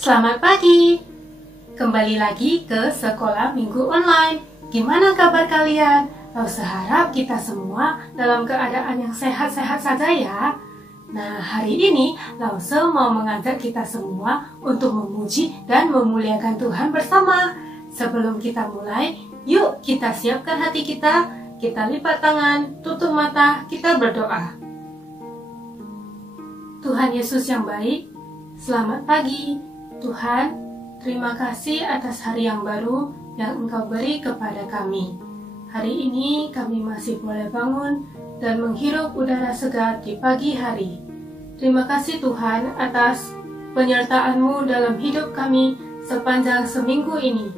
Selamat pagi. Kembali lagi ke Sekolah Minggu Online. Gimana kabar kalian? Lause harap kita semua dalam keadaan yang sehat-sehat saja ya. Nah, hari ini Lause mau mengajak kita semua untuk memuji dan memuliakan Tuhan bersama. Sebelum kita mulai, yuk kita siapkan hati kita lipat tangan, tutup mata, kita berdoa. Tuhan Yesus yang baik, selamat pagi. Tuhan, terima kasih atas hari yang baru yang Engkau beri kepada kami. Hari ini kami masih boleh bangun dan menghirup udara segar di pagi hari. Terima kasih Tuhan atas penyertaan-Mu dalam hidup kami sepanjang seminggu ini.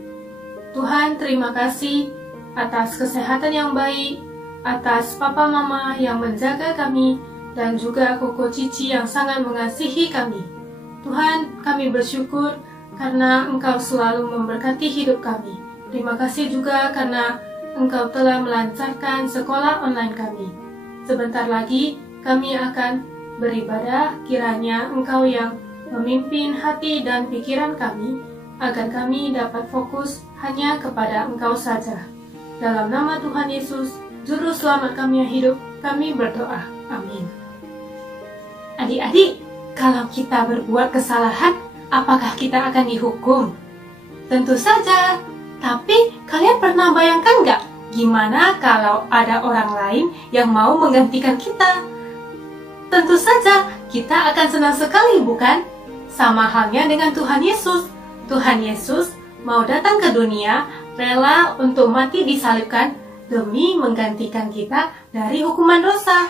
Tuhan, terima kasih atas kesehatan yang baik, atas papa mama yang menjaga kami, dan juga koko cici yang sangat mengasihi kami. Tuhan, kami bersyukur karena Engkau selalu memberkati hidup kami. Terima kasih juga karena Engkau telah melancarkan sekolah online kami. Sebentar lagi kami akan beribadah, kiranya Engkau yang memimpin hati dan pikiran kami, agar kami dapat fokus hanya kepada Engkau saja. Dalam nama Tuhan Yesus, Juru Selamat kami yang hidup, kami berdoa. Amin. Adik-adik, kalau kita berbuat kesalahan, apakah kita akan dihukum? Tentu saja. Tapi kalian pernah bayangkan nggak? Gimana kalau ada orang lain yang mau menggantikan kita? Tentu saja kita akan senang sekali, bukan? Sama halnya dengan Tuhan Yesus. Tuhan Yesus mau datang ke dunia, rela untuk mati disalibkan demi menggantikan kita dari hukuman dosa.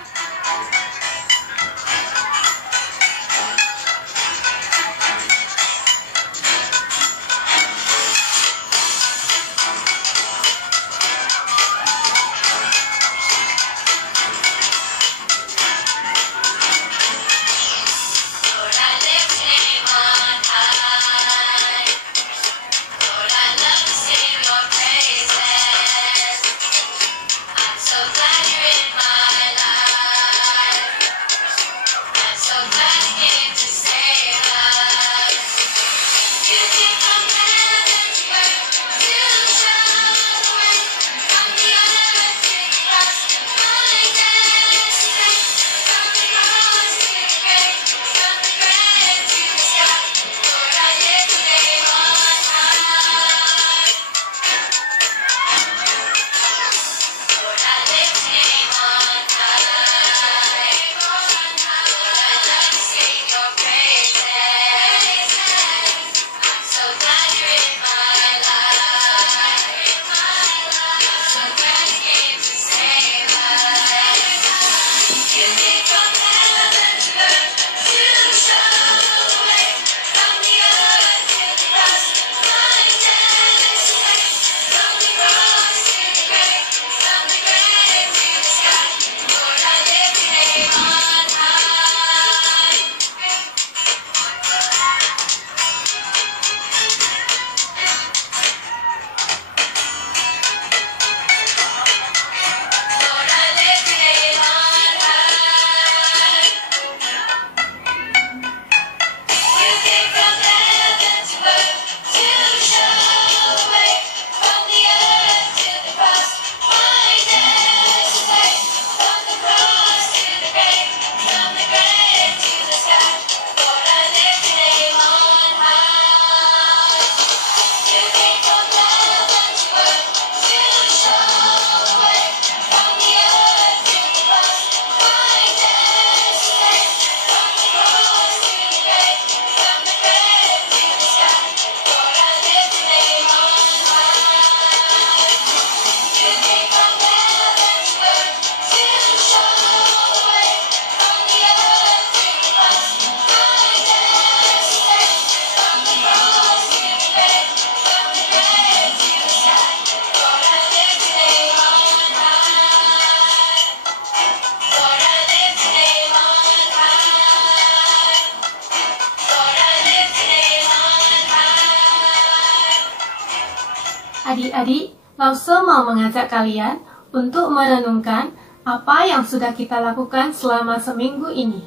Adik-adik, Lause mau mengajak kalian untuk merenungkan apa yang sudah kita lakukan selama seminggu ini.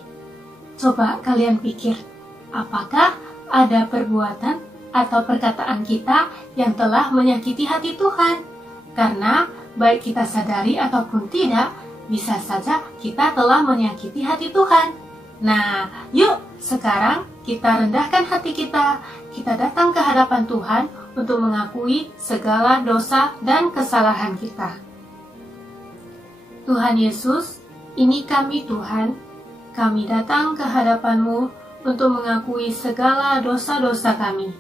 Coba kalian pikir, apakah ada perbuatan atau perkataan kita yang telah menyakiti hati Tuhan. Karena baik kita sadari ataupun tidak, bisa saja kita telah menyakiti hati Tuhan. Nah, yuk sekarang kita rendahkan hati kita datang ke hadapan Tuhan untuk mengakui segala dosa dan kesalahan kita. Tuhan Yesus, ini kami Tuhan, kami datang ke hadapan-Mu untuk mengakui segala dosa-dosa kami.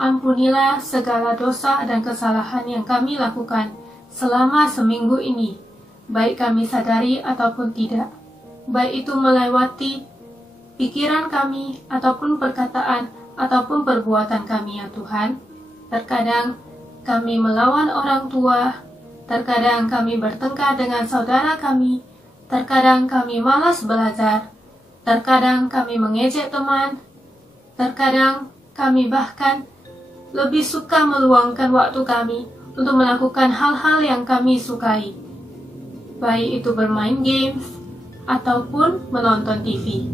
Ampunilah segala dosa dan kesalahan yang kami lakukan selama seminggu ini, baik kami sadari ataupun tidak, baik itu melewati pikiran kami ataupun perkataan ataupun perbuatan kami ya Tuhan. Terkadang kami melawan orang tua, terkadang kami bertengkar dengan saudara kami, terkadang kami malas belajar, terkadang kami mengejek teman, terkadang kami bahkan lebih suka meluangkan waktu kami untuk melakukan hal-hal yang kami sukai, baik itu bermain games ataupun menonton TV.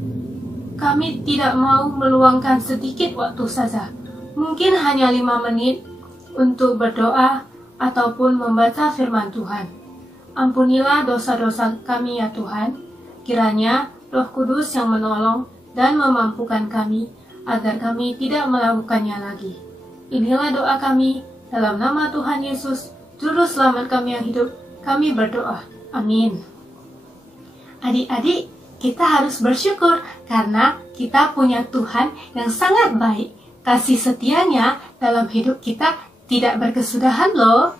Kami tidak mau meluangkan sedikit waktu saja, mungkin hanya 5 menit untuk berdoa ataupun membaca firman Tuhan. Ampunilah dosa-dosa kami ya Tuhan, kiranya Roh Kudus yang menolong dan memampukan kami agar kami tidak melakukannya lagi. Inilah doa kami, dalam nama Tuhan Yesus, Juru Selamat kami yang hidup, kami berdoa. Amin. Adik-adik, kita harus bersyukur karena kita punya Tuhan yang sangat baik. Kasih setianya dalam hidup kita tidak berkesudahan loh.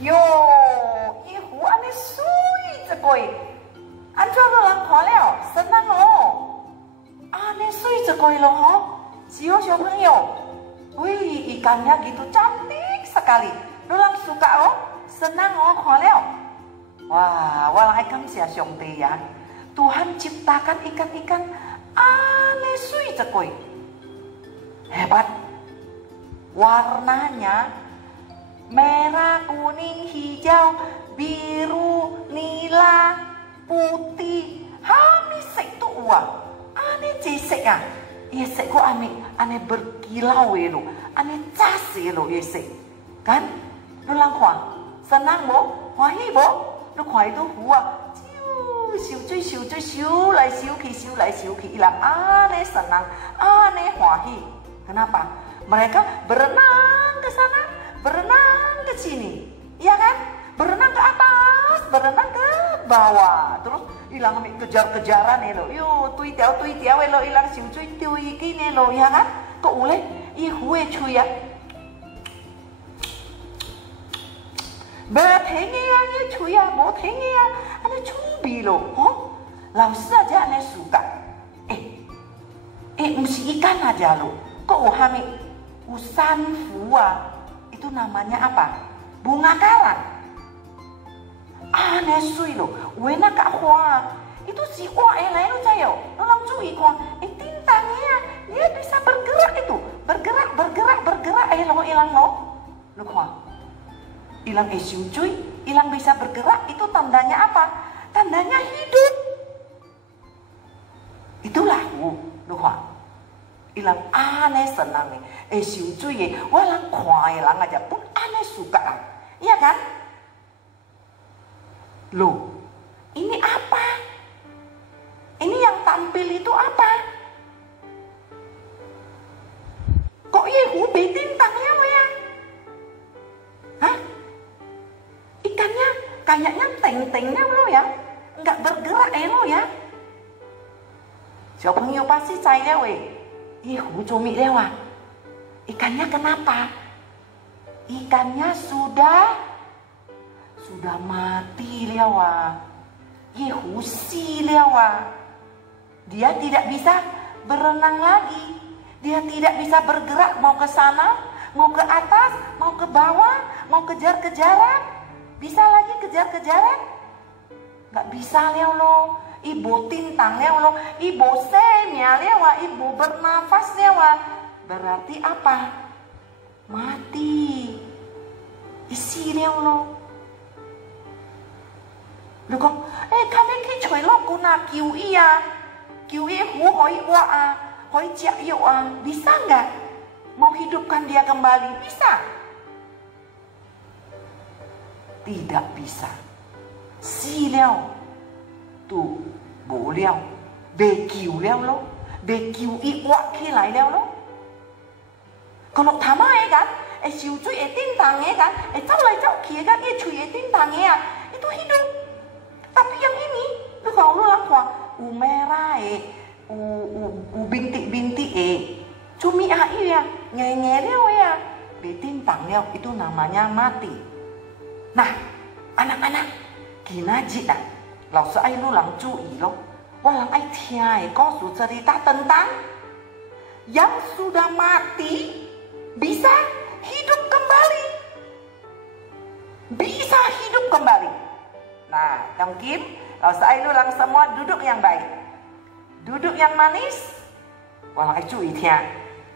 哟，伊湖安尼水一过，安怎都人看了，神人哦，安尼水一过咯吼，是哦小朋友，喂，ikannya gitu cantik sekali, orang suka oh, senang oh 看了，哇，我来感谢上帝呀，Tuhan ciptakan ikan-ikan aneh水一过，hebat, warnanya merah, kuning, hijau, biru, nila, putih, hamisek tu uang, aneh jesek ah, yesek kok aneh berkilau lo, aneh cas lo yesek, kan? Lu lang khoang, senang bo, hoahi bo, lu khoai tu hua, siu cui siu lai siu ki, ilang aneh senang, aneh hoahi, kenapa? Mereka berenang ke sana, berenang ke sini, ya kan? Berenang ke atas, berenang ke bawah, terus ilang kejar-kejaran lo, yo tui tiao lo, ilang siu cui tui kini lo, ya kan? Kok boleh? I hue cui ya. Bertengah ya, i cui ya, mau tengah ya, ada cubi lo, oh? Laos aja aneh suka. Mesti ikan aja lo. Kok hami usanfua itu namanya apa? Bunga karang. Aneh sui lo, wena kak hua. Itu si hua lain lo cayo. Lo lang cui kon, tintangnya dia bisa bergerak itu, bergerak. Lo ilang lo, lo hua. Ilang siu cuy, ilang bisa bergerak itu tandanya apa? Tandanya hidup. Itulah lo hua. Ilang aneh senang nih, siu cuy walang kuai lang aja pun aneh suka, iya kan? Loh, ini apa? Ini yang tampil itu apa? Kok Yehu bintangnya ya? Hah? Ikannya kayaknya teng-tengnya lo ya, nggak bergerak lo ya? 小朋友 pasti saya weh. Yehu cumi lewat. Ikannya kenapa? Ikannya sudah mati lewat. Yehu si lewat. Dia tidak bisa berenang lagi. Dia tidak bisa bergerak mau ke sana, mau ke atas, mau ke bawah, mau kejar-kejaran. Bisa lagi kejar-kejaran? Gak bisa lo. Ibu tintang lo, ibu semya lewa, ibu bernafas lewa. Berarti apa? Mati. Isi lo. Lu kong, kami kicoi lo kuna kiwi ya. Kiwi hu hoi wa a, hoi jia yo a. Bisa nggak? Mau hidupkan dia kembali? Bisa? Tidak bisa. Si liao. Tu bố leo về kiu leo lo về kiu i quạ khi lại leo lo còn nó thắm ai kan siu cui tintang kan cau kia kan cui tintang itu hidup tapi yang ini lu kalau lu lakukan merah bintik cumi ya nge leo ya về tintang leo itu namanya mati. Nah anak-anak gina jika老师爱路人注意咯，我人爱听的故事cerita tentang yang sudah mati bisa hidup kembali. Bisa hidup kembali. Nah, mungkin老师爱路人 semua duduk yang baik. Duduk yang manis. 我人爱注意听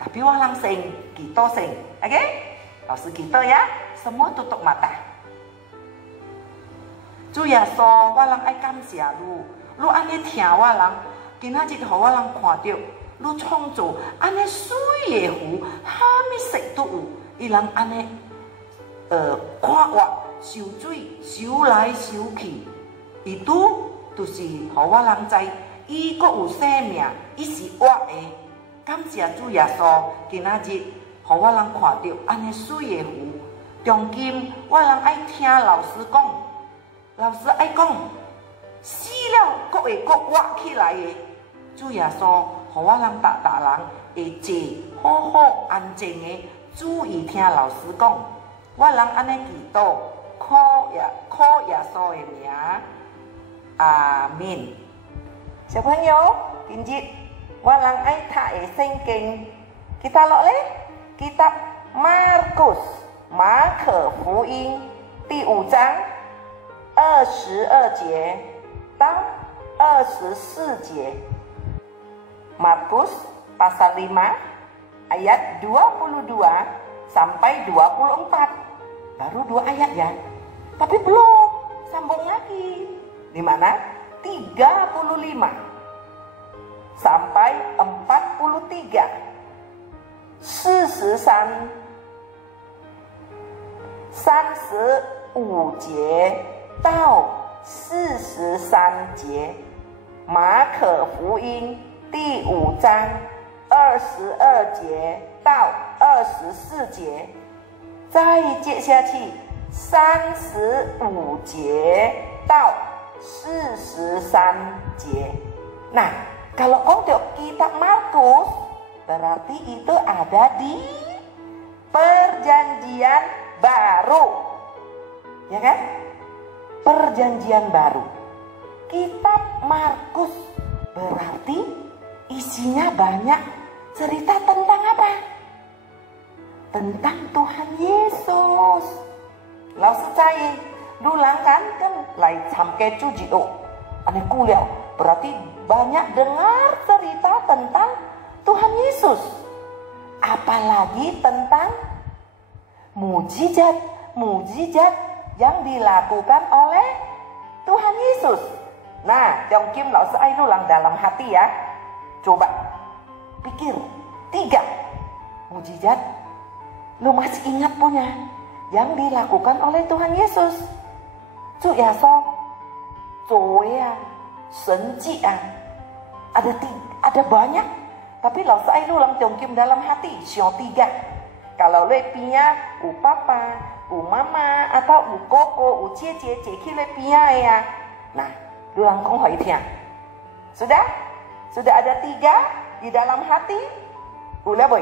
，tapi 我人sing, kita sing. Oke? 老师kita ya, semua tutup mata. 主耶稣，我人爱感谢你安尼听我人，今仔日互我人看到，你创造安尼水的湖，哈密色都有，伊人安尼看活受水收来收去，伊就是互我人知，伊阁有生命，伊是活的。感谢主耶稣，今仔日互我人看到安尼水的湖。从今我人爱听老师讲。老师爱讲，死了阁会阁活起来的。主耶稣，互我人大人会坐好好安静的注意听老师讲。我人安尼祈祷， call Yesus ya. Amin.小朋友，今日我人爱读的圣经，kita lok le kitab Markus 马可福音第5章22节到24节。Markus pasal 5 ayat 22 sampai 24. Baru 2 ayat ya. Tapi belum, sambung lagi. Di mana? 35 sampai 43. 43 35节到43节。马可福音第5章22节到24节。再接下去35节到43节. Nah, kalau untuk kitab Markus berarti itu ada di Perjanjian Baru. Ya kan? Perjanjian Baru. Kitab Markus berarti isinya banyak cerita tentang apa? Tentang Tuhan Yesus. Lão sư trai dulang kan lại sampai tujuh. Aneh kuliah berarti banyak dengar cerita tentang Tuhan Yesus. Apalagi tentang mujizat yang dilakukan oleh Tuhan Yesus. Nah, Tiong Kim lão sư ai dulang dalam hati ya. Coba pikir 3 mujizat lu masih ingat punya yang dilakukan oleh Tuhan Yesus. Chủ ya so, ya, senji ya. Ada banyak, tapi lão sư ai dulang Tiong Kim dalam hati, sio 3. Kalau lu punya papa, mama atau koko, cie lu punya ya. Nah, dulang kong hỏi thiang. Sudah? Sudah ada 3 di dalam hati? Udah boy?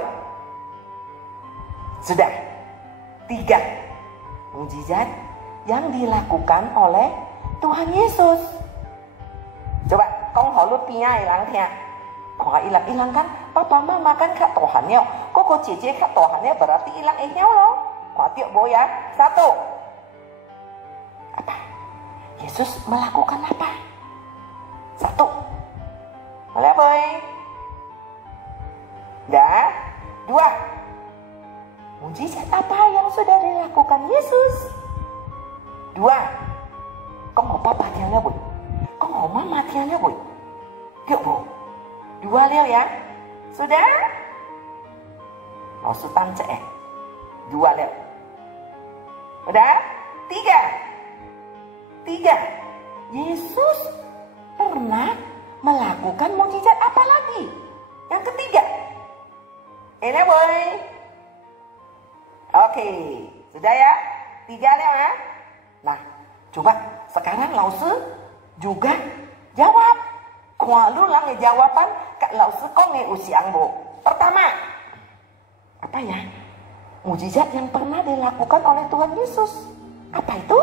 Sudah 3 mujizat yang dilakukan oleh Tuhan Yesus. Coba kong hỏi lu punya ilang thiang. Kok hilang kan? Papa mama kan kak Tuhannya. Kok cie kak Tuhannya berarti hilang ihnya loh. Kok tiap boy ya. 1. Apa? Yesus melakukan apa? 1. Boleh boy? Dah. 2. Mujizat apa yang sudah dilakukan Yesus? 2. Kok mau papa tiangnya boy? Kok mau mama tiangnya boy? Tiap boy. 2 liao ya. Sudah? Mau sultan cek 2 liao. Udah? 3. Yesus pernah melakukan mukjizat apa lagi? Yang ketiga. Ini boy. Oke, sudah ya? 3 liao ya. Nah, coba sekarang Lao Sư juga jawab. Kalau lu lang jawaban Kak Lao Sư có nghe usiang bu. Pertama, apa ya? Mujizat yang pernah dilakukan oleh Tuhan Yesus. Apa itu?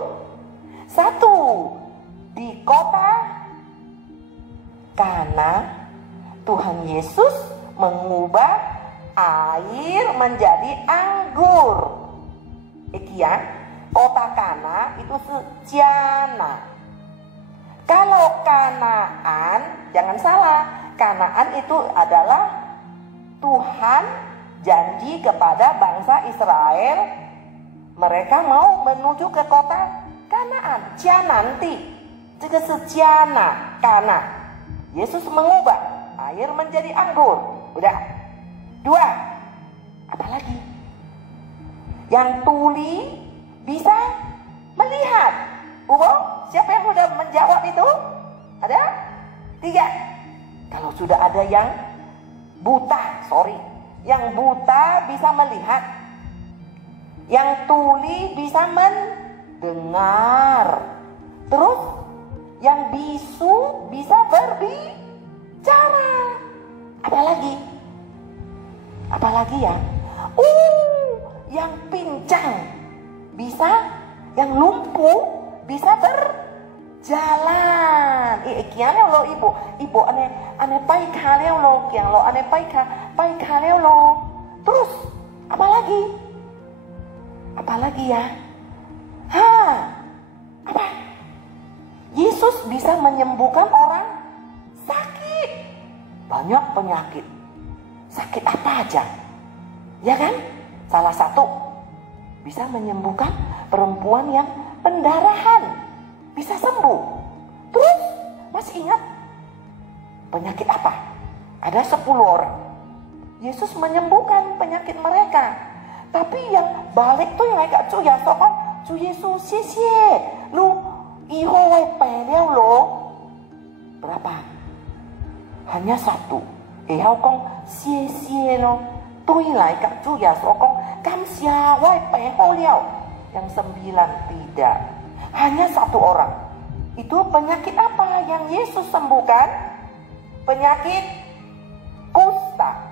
1. Di kota Kana, Tuhan Yesus mengubah air menjadi anggur. Iki ya, kota Kana itu sejarah. Kalau Kanaan, jangan salah, Kanaan itu adalah Tuhan janji kepada bangsa Israel. Mereka mau menuju ke kota Kanaan. Jia nanti, itu sejarah Kana. Yesus mengubah air menjadi anggur. Udah. 2. Apa lagi? Yang tuli bisa melihat. Siapa yang sudah menjawab itu? Ada? 3. Kalau sudah ada yang buta, yang buta bisa melihat, yang tuli bisa mendengar, terus yang bisu bisa berbicara. Apa lagi ya? Yang pincang bisa yang lumpuh bisa berjalan. Kian lo ibu ane pai kaleo lo kian lo ane pai kaleo lo. Terus apa lagi ya? Apa? Yesus bisa menyembuhkan orang sakit. Banyak penyakit. Sakit apa aja? Ya kan? Salah satu bisa menyembuhkan perempuan yang pendarahan. Bisa sembuh. Terus masih ingat penyakit apa? Ada 10 orang. Yesus menyembuhkan penyakit mereka. Tapi yang balik tuh yang agak cu ya sokong cu Yesus xie lu iho wai pai liao lo. Berapa? Hanya 1. Hao kong xie lo. Tui lai kak cu ya sokong kam xia wai pai ho liao. Yang 9 tidak. Hanya 1 orang. Itu penyakit apa yang Yesus sembuhkan? Penyakit kusta.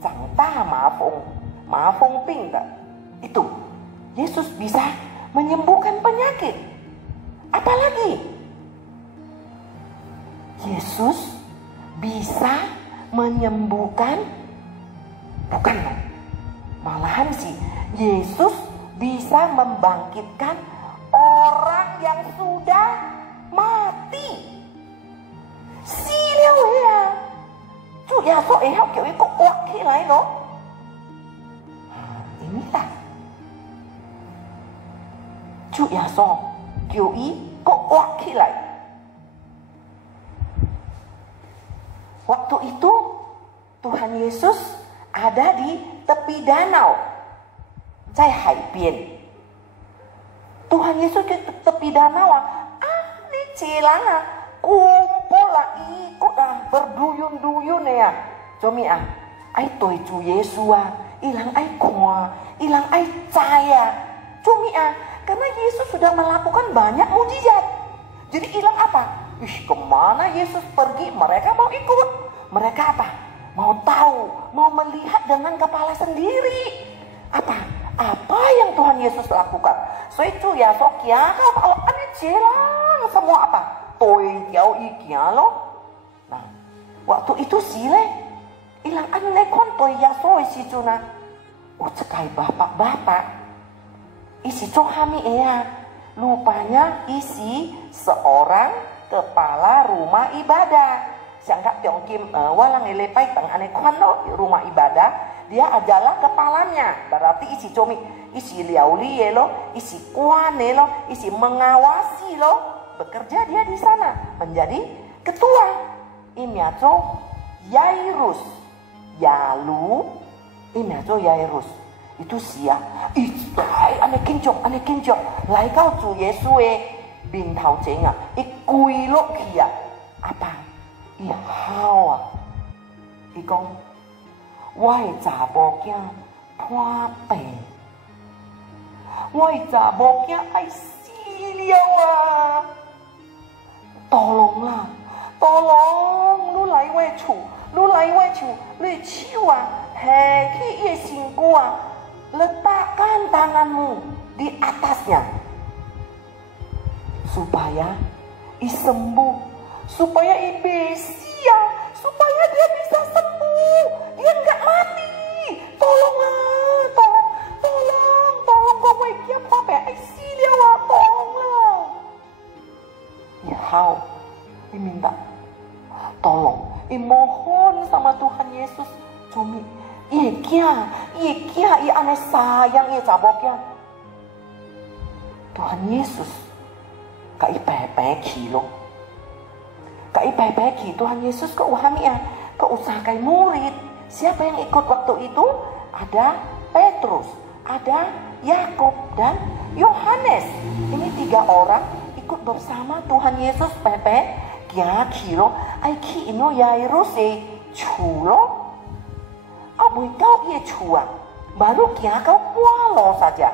Cangta mafung pingga. Itu Yesus bisa menyembuhkan penyakit. Apalagi Yesus bisa menyembuhkan, bukan, malahan sih Yesus bisa membangkitkan orang yang sudah mati. Siêu ya. Chủ nhà số ấy học kiểu ấy có quắc khi lại nó. Inilah. Chủ nhà số kiểu ấy có quắc khi lại. Waktu itu Tuhan Yesus ada di tepi danau Cai Hai Bian. Tuhan Yesus ke tepi danau ini cilang kumpul ikut berduyun-duyun ya. Comi ai toi cu Yesus ilang ai kuah, ilang ai caya. Comi karena Yesus sudah melakukan banyak mujizat. Jadi ilang apa? Kemana Yesus pergi? Mereka mau ikut. Mereka apa? Mau tahu, mau melihat dengan kepala sendiri. Apa yang Tuhan Yesus lakukan? So itu ya sok ya kalau aneh jelang semua apa? Toi jauh ikia lo. Nah, waktu itu sile ilang aneh kon toi ya so isi cuna. Cekai bapak-bapak isi cohami lupanya isi seorang kepala rumah ibadah. Siangkat tiong kim walang elepai tang ane kon lo rumah ibadah. Dia adalah kepalanya. Berarti isi comi, isi liauli lo, isi kuane lo, isi mengawasi lo. Bekerja dia di sana menjadi ketua. Imiaco Yairus. Yalu imiaco Yairus. Itu sia. Ane kincok. Lai kau cu Yesus bintau cenga. Ikui lo kia. Apa? Hawa. Ikong wai zabo kia tua pe. Wai zabo kia ai siliau Tolonglah. Tolong lu lai wai chu. Lu ciu heki ye singgu letakkan tanganmu di atasnya. Supaya sembuh. Supaya besia. Supaya dia bisa sembuh. Dia nggak mati. Tolonglah. Tolong. Kau wai kia pape ai siliau tolonglah. Ya hao. Minta tolong, mohon sama Tuhan Yesus. Cumi, iya aneh sayang caboknya. Tuhan Yesus, kai peki lo, Tuhan Yesus ke uhami ke usahakai murid. Siapa yang ikut waktu itu? Ada Petrus, ada Yakub dan Yohanes. Ini 3 orang ikut bersama Tuhan Yesus Kia kilo, ai ki ino Yairus chulo. Abu kau chua, baru kia kau pualo saja.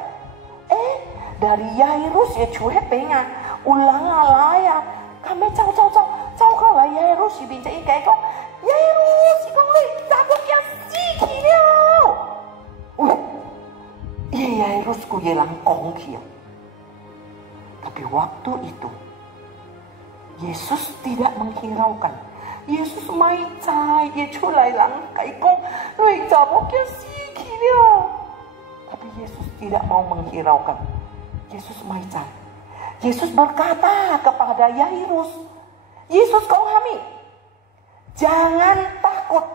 Dari Yairus chuhe penga, ulang alaya. Kami cau kau lah Yairus bincang ikai kau. Yairus kau le tabuk yang sikilio. Yairus ku yelang kong kia. Tapi waktu itu Yesus tidak menghiraukan. Yesus mai cai ye chulai lang kai kong lui zamo kia siki liao. Tapi Yesus tidak mau menghiraukan. Yesus mai cai. Yesus berkata kepada Yairus, Yesus kau hami, jangan takut,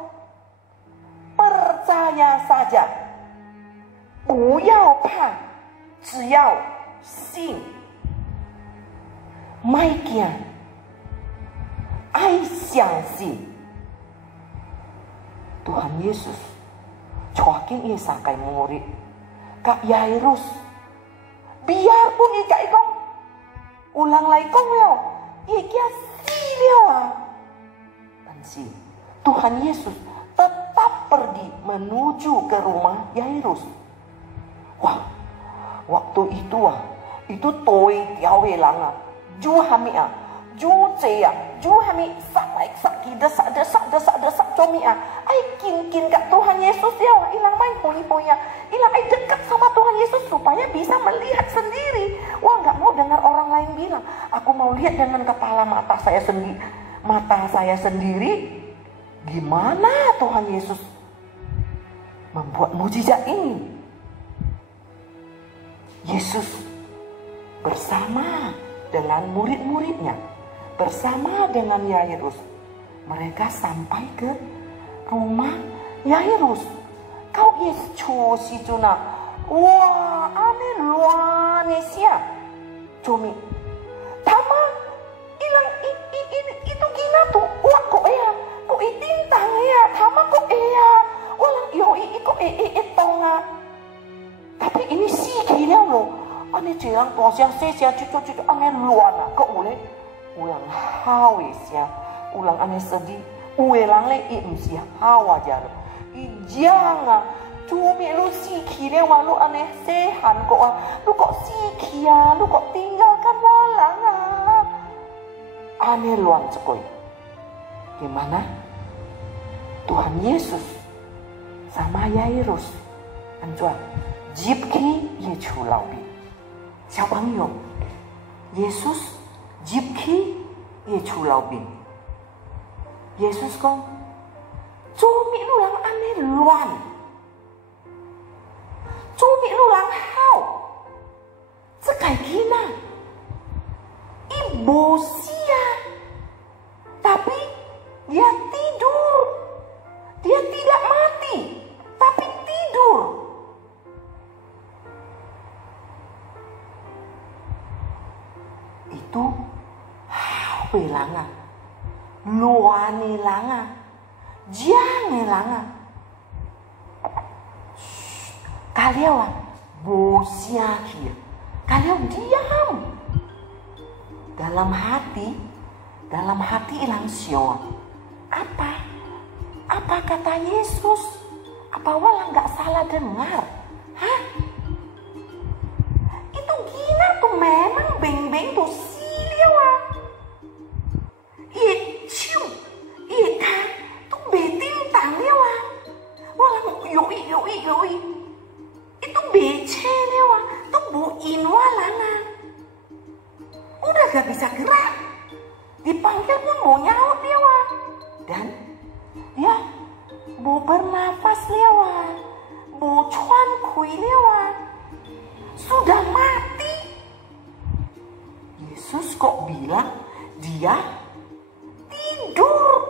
percaya saja. 不要怕，只要信。卖惊，爱相信。Tuhan Yesus cuakin ia sakai murid Kak Yairus, biarpun ika ikong ulang lai kong leo, ika si leo dan si Tuhan Yesus tetap pergi menuju ke rumah Yairus. Wah, waktu itu toi tiawe langa, ju hami ju ceya, ju hami sak desak comi ai kin kak Tuhan Yesus ya, ilang main poni-ponya, ilang ai dekat sama Tuhan Yesus supaya bisa melihat sendiri. Wah, nggak mau dengar orang lain bilang, aku mau lihat dengan kepala mata saya sendiri. Gimana Tuhan Yesus membuat mujizat ini? Yesus bersama dengan murid-muridnya, bersama dengan Yairus, mereka sampai ke rumah Yairus. Kau Yesus si Juna, wah aneh luar sia, cumi, tama ilang itu gina tuh, wah kok itintang ya, tama kok walang kok tonga. Tapi ini sih gini loh, aneh jelang bos yang saya cucu aneh luana ke ulang hawis ya, ulang aneh sedih, ulang le mesti hawa aja lo, jangan cumi lu sih gini walu aneh sehan kok, lu kok sih ya, lu kok tinggalkan walang aneh luan cekoy. Gimana? Tuhan Yesus sama Yairus anjuan Jipki ye chulau bi. 小朋友 Yesus Jipki ye chulau bi. Yesus kong cumi lu lang aneh luan, cumi lu lang hao, sekai gina ibu sia, tapi dia tidur, dia tidak mati, tapi tidur. Itu hawe langa, luane langa, jangan langa. Kalian bosia kia, kalian diam. Dalam hati ilang sio. Apa kata Yesus? Apa walang nggak salah dengar? Hah? Itu gina tuh memang beng-beng tuh siliwa. Iya cium, iya kan? Tuh betintang lewa. Walang yoi. Itu bece lewa. Tuh buin walana. Udah gak bisa gerak. Dipanggil pun mau nyaut lewa. Dan ya mau bernafas lewa. Mau cuan kui lewa. Sudah mati. Yesus kok bilang dia tidur.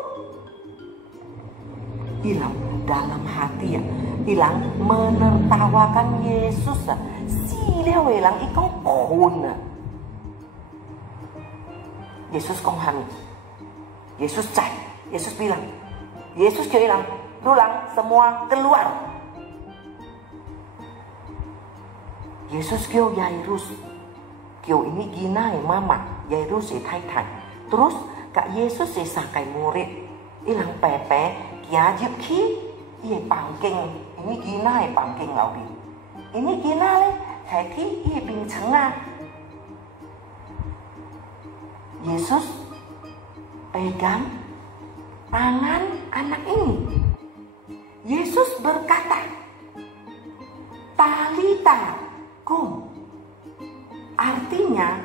Hilang dalam hati ya, hilang menertawakan Yesus. Si lewa hilang ikong kona. Yesus kong hamil. Yesus cai. Yesus bilang. Yesus kira bilang. Lulang semua keluar. Yesus kio Yairus. Kio ini gina mama. Yairus tai. Terus kak Yesus sakai murid. Ilang pepe. Kia jipki. Iya pangking. Ini gina pangking lauri. Ini gina le. Heki iya bing cengah. Yesus pegang tangan anak ini. Yesus berkata, Talita kum. Artinya,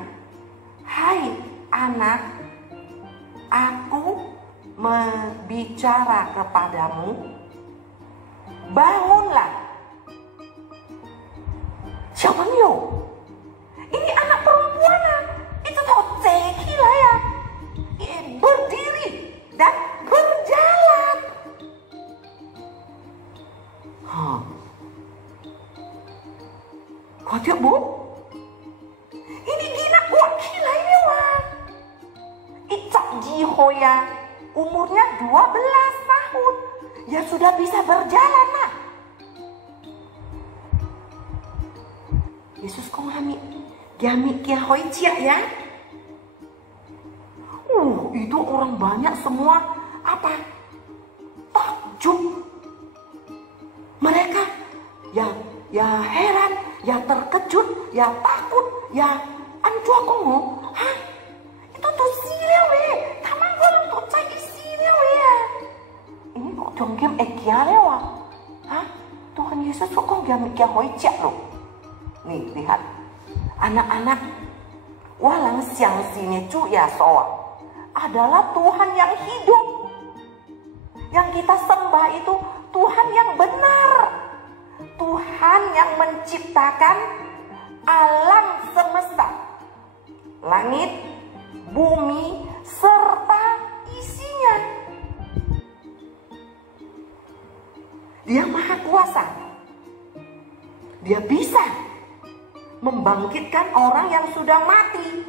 Hai anak, aku berbicara kepadamu, bangunlah. Xiaopengyou, ini anak perempuan, itu Toceki lah ya, berdiri dan berjalan. Kau tiap bu? Ini gina kuat gila ya wah. Icak Jihoya umurnya 12 tahun. Ya sudah bisa berjalan nak. Yesus kong gami kia hoi cia ya. Itu orang banyak semua apa? Takjub. Mereka ya heran, ya terkejut, ya takut, ya anjua kongo. Hah? Itu tuh silia we. Tamang golong tuh cai silia we ya. Ini kok dongkem ekia lewa. Hah? Tuhan Yesus kok gami kia hoi cia loh. Nih, lihat. Anak-anak, walang siang sini cu ya soa adalah Tuhan yang hidup. Yang kita sembah itu Tuhan yang benar. Tuhan yang menciptakan alam semesta. Langit, bumi, serta isinya. Dia maha kuasa. Dia bisa membangkitkan orang yang sudah mati.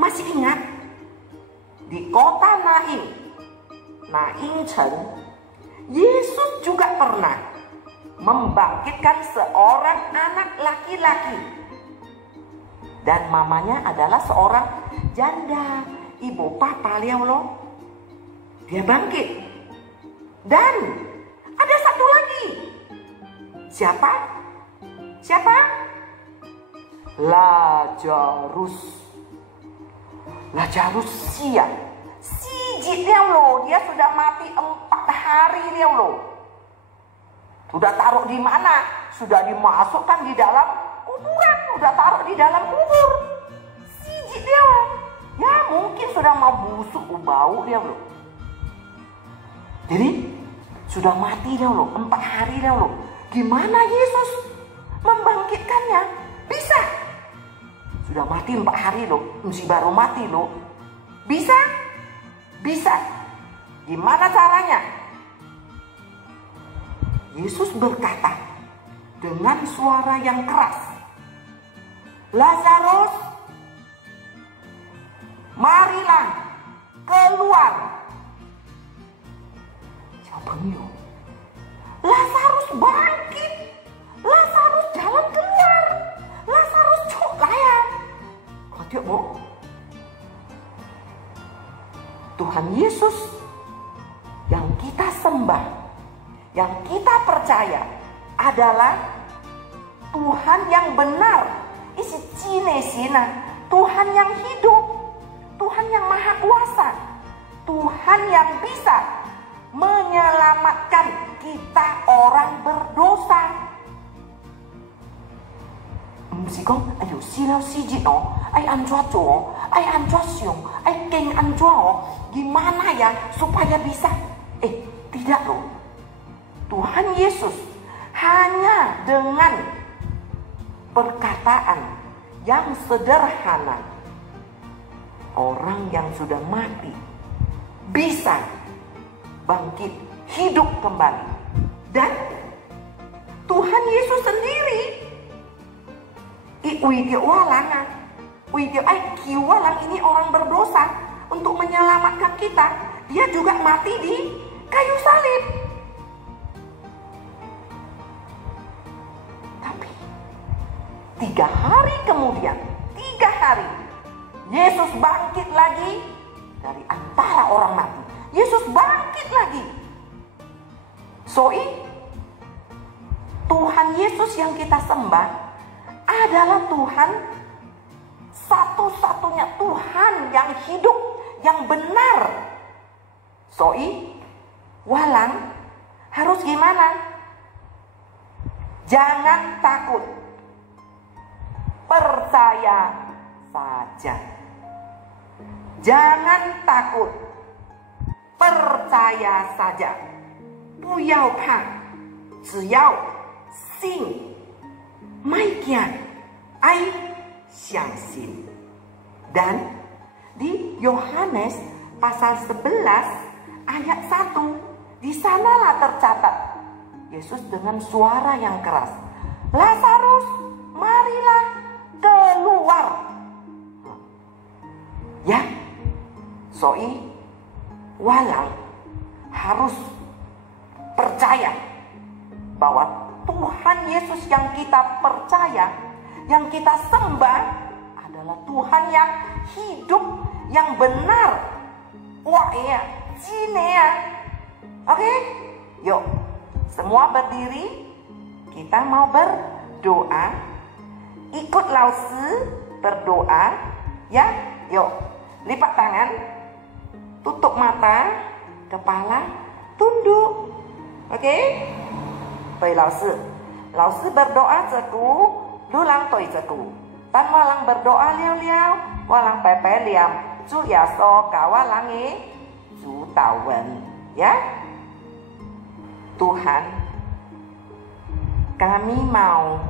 Masih ingat? Di kota Naing Chen, Yesus juga pernah membangkitkan seorang anak laki-laki. Dan mamanya adalah seorang janda, ibu papa liao lo. Dia bangkit. Dan ada satu lagi. Siapa? Lazarus siap. Sijit liao lo, dia sudah mati 4 hari liao lo. Sudah taruh di mana? Sudah dimasukkan di dalam kuburan, sudah taruh di dalam kubur. Sijit dia. Ya mungkin sudah mau busuk bau dia lo. Jadi sudah mati dia lo, 4 hari dia lo. Gimana Yesus membangkitkannya? Bisa. Sudah mati 4 hari lo, mesti baru mati lo. Bisa? Bisa. Gimana caranya? Yesus berkata dengan suara yang keras, Lazarus, marilah keluar. Xiaopengyou, Lazarus bangkit. Lazarus jalan keluar. Lazarus cuk laya. Kau tiap bu? Tuhan Yesus yang kita sembah, yang kita percaya adalah Tuhan yang benar. Isi cinesina, Tuhan yang hidup, Tuhan yang maha kuasa, Tuhan yang bisa menyelamatkan kita orang berdosa. Sikong, ayo silau siji no, ay anjua jo, ay anjua siung, ay keng anjua. Gimana ya supaya bisa? Tidak loh. Tuhan Yesus hanya dengan perkataan yang sederhana, orang yang sudah mati bisa bangkit hidup kembali. Dan Tuhan Yesus sendiri walang ini orang berdosa untuk menyelamatkan kita. Dia juga mati di kayu salib. Tapi 3 hari kemudian, 3 hari, Yesus bangkit lagi dari antara orang mati. Yesus bangkit lagi. Tuhan Yesus yang kita sembah adalah Tuhan satu-satunya Tuhan yang hidup, yang benar. Walang harus gimana? Jangan takut. Percaya saja. Jangan takut, percaya saja. 不要怕，只要信。mai kian, ai 相信. Dan di Yohanes pasal 11 ayat 1, di sanalah tercatat Yesus dengan suara yang keras, Lazarus, marilah keluar. Ya, soi walang harus percaya bahwa Tuhan Yesus yang kita percaya, yang kita sembah adalah Tuhan yang hidup, yang benar. Wah ya, cine ya. Oke, yuk semua berdiri. Kita mau berdoa. Ikut Lause berdoa. Ya, yuk lipat tangan, tutup mata, kepala tunduk. Oke? 对老师berdoa ceku, lulang toi ceku. Tan walang berdoa liao-liao, walang pepe liam, cu yaso kawalangi, cu tawen. Ya, Tuhan, kami mau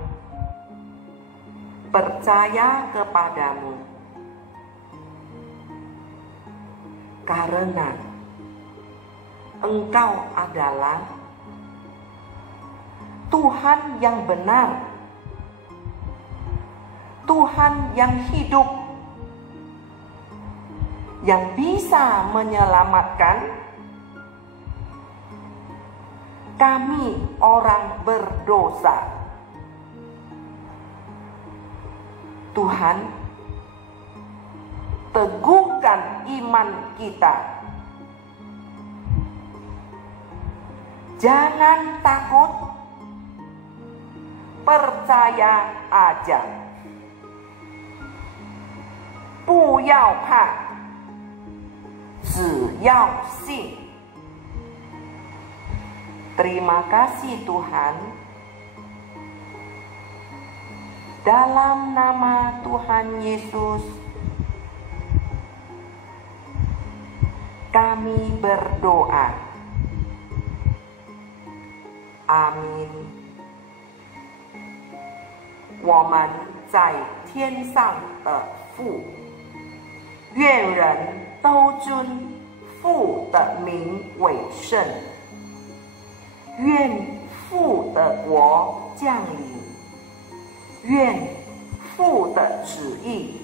percaya kepadamu karena Engkau adalah Tuhan yang benar, Tuhan yang hidup, yang bisa menyelamatkan kami orang berdosa. Tuhan, teguhkan iman kita. Jangan takut, percaya aja. 不要怕，只要信。 Terima kasih Tuhan. Dalam nama Tuhan Yesus, kami berdoa. Amin. 我们在天上的父，愿人都尊父的名为圣。 愿父的国降临，愿父的旨意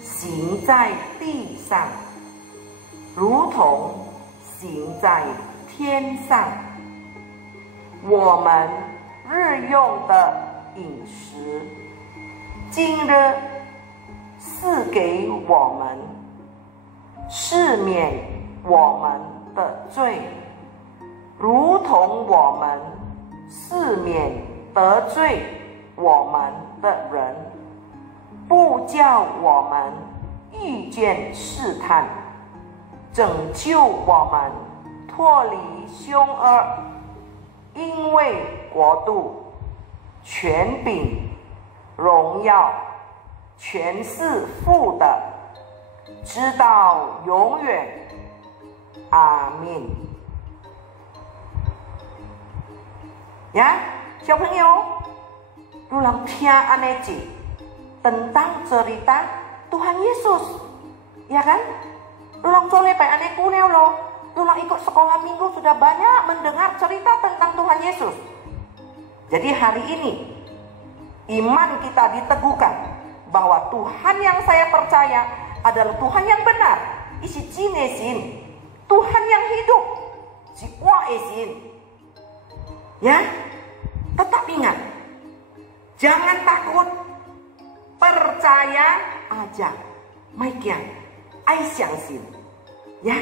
行在地上，如同行在天上。我们日用的饮食，今日赐给我们，赦免我们的罪。 如同我们赦免得罪我们的人，不叫我们遇见试探，拯救我们脱离凶恶。因为国度、权柄、荣耀，全是父的，直到永远。阿们。 Ya, 小朋友，ulang听aneji tentang cerita Tuhan Yesus, ya kan? Ulang sore pe anekku lo, ulang ikut sekolah minggu sudah banyak mendengar cerita tentang Tuhan Yesus. Jadi hari ini iman kita diteguhkan bahwa Tuhan yang saya percaya adalah Tuhan yang benar, isi jinesin, Tuhan yang hidup, jiwa esin. Ya, tetap ingat, jangan takut, percaya aja. Maikian, ai xiangxin. Ya,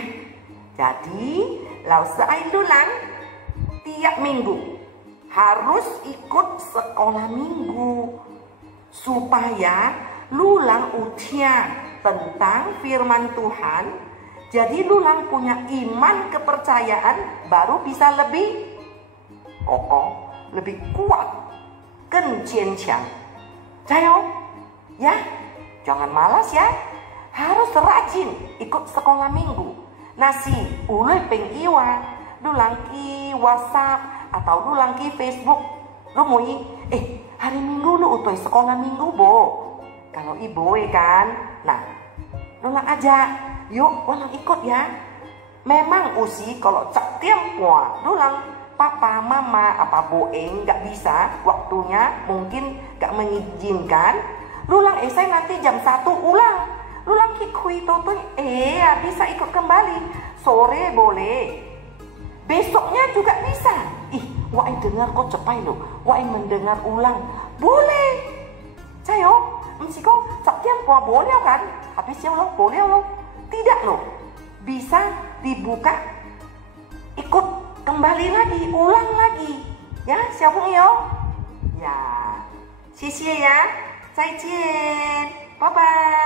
jadi Lause ai lulang tiap minggu harus ikut sekolah minggu supaya lulang utia tentang firman Tuhan. Jadi lulang punya iman kepercayaan baru bisa lebih kokoh, lebih kuat, 更坚强，加油，呀，就 Jangan malas ya. Harus rajin ikut sekolah minggu. Nasi ulai peng iwa, dulang ki WhatsApp atau dulang ki Facebook. Lu mau hari Minggu lu utoi sekolah minggu bo. Kalau ibu kan, nah dulang aja. Yuk, walang ikut ya. Memang usi kalau cak tiempo dulang papa, mama, apa boeng gak bisa, waktunya mungkin gak mengizinkan. Lulang esai nanti jam 1 ulang. Lulang kikui totoy, bisa ikut kembali. Sore boleh. Besoknya juga bisa. Wai dengar kok cepai lo. Wai mendengar ulang. Boleh. Cayo, msiko cak tiempo boleh kan? Habis ya lo, boleh lo. Tidak lo. Bisa dibuka, ikut kembali lagi, ulang lagi. Ya, siapa yo? Ya, 谢谢 ya. 再见，拜拜。